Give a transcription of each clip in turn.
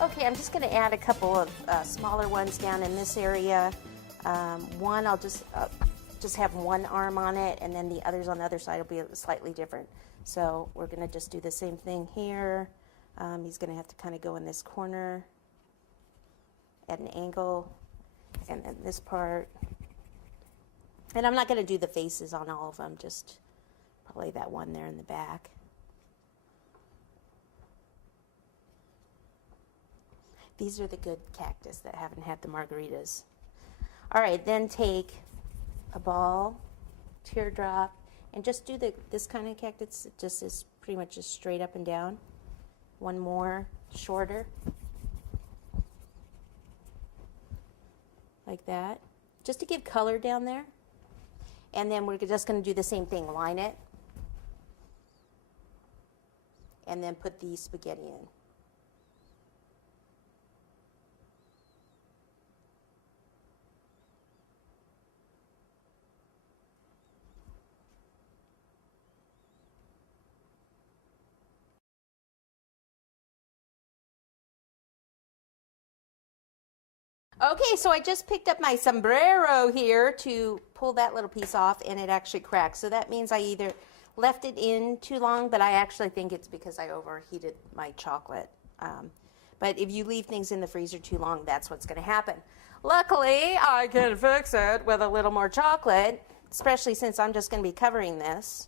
Okay, I'm just going to add a couple of smaller ones down in this area. One, I'll just have one arm on it, and then the others on the other side will be slightly different. So we're going to just do the same thing here. He's going to have to kind of go in this corner at an angle, and then this part. And I'm not going to do the faces on all of them, just probably that one there in the back. These are the good cactus that haven't had the margaritas. All right, then take a ball, teardrop, and just do this kind of cactus. It just is pretty much just straight up and down. One more, shorter, like that, just to give color down there. And then we're just going to do the same thing, line it, and then put the spaghetti in. Okay, so I just picked up my sombrero here to pull that little piece off, and it actually cracked. So that means I either left it in too long, but I actually think it's because I overheated my chocolate. But if you leave things in the freezer too long, that's what's going to happen. Luckily, I can fix it with a little more chocolate, especially since I'm just going to be covering this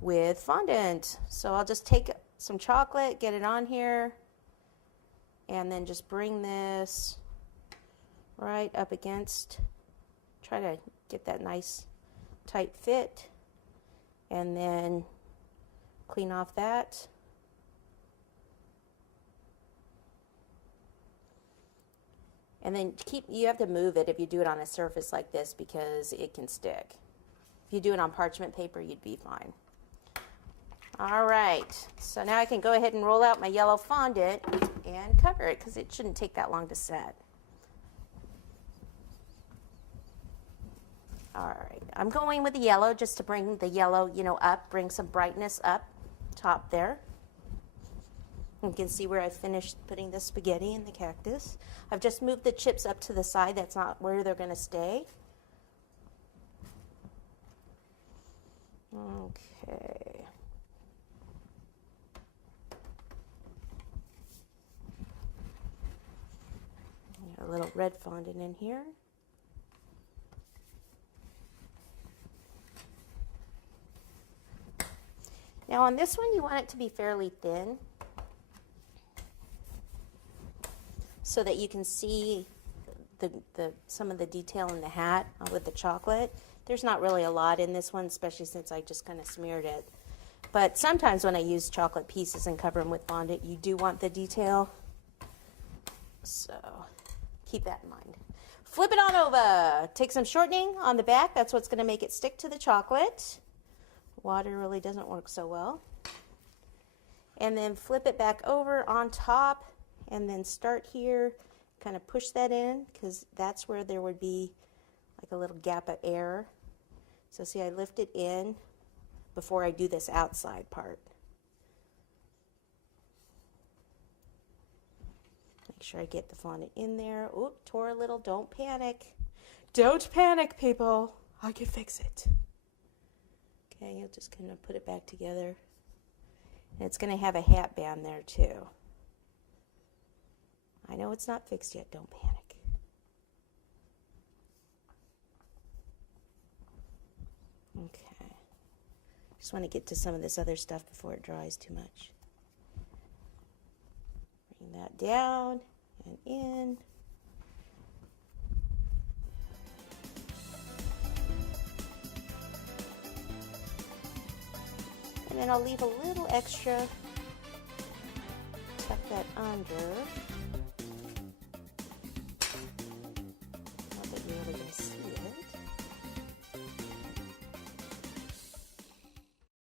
with fondant. So I'll just take some chocolate, get it on here, and then just bring this right up against, try to get that nice tight fit, and then clean off that. And then you have to move it if you do it on a surface like this because it can stick. If you do it on parchment paper, you'd be fine. All right, so now I can go ahead and roll out my yellow fondant and cover it because it shouldn't take that long to set. All right, I'm going with the yellow just to bring the yellow, up, bring some brightness up top there. You can see where I finished putting the spaghetti in the cactus. I've just moved the chips up to the side. That's not where they're going to stay. Okay. A little red fondant in here. Now on this one, you want it to be fairly thin so that you can see some of the detail in the hat with the chocolate. There's not really a lot in this one, especially since I just kind of smeared it. But sometimes when I use chocolate pieces and cover them with fondant, you do want the detail. So keep that in mind. Flip it on over. Take some shortening on the back. That's what's going to make it stick to the chocolate. Water really doesn't work so well. And then flip it back over on top and then start here, kind of push that in because that's where there would be like a little gap of air. So see, I lift it in before I do this outside part. Make sure I get the fondant in there. Oop, tore a little, don't panic. Don't panic, people. I can fix it. Okay, you'll just kind of put it back together. And it's going to have a hat band there too. I know it's not fixed yet, don't panic. Okay. Just want to get to some of this other stuff before it dries too much. Bring that down and in. And then I'll leave a little extra, tuck that under.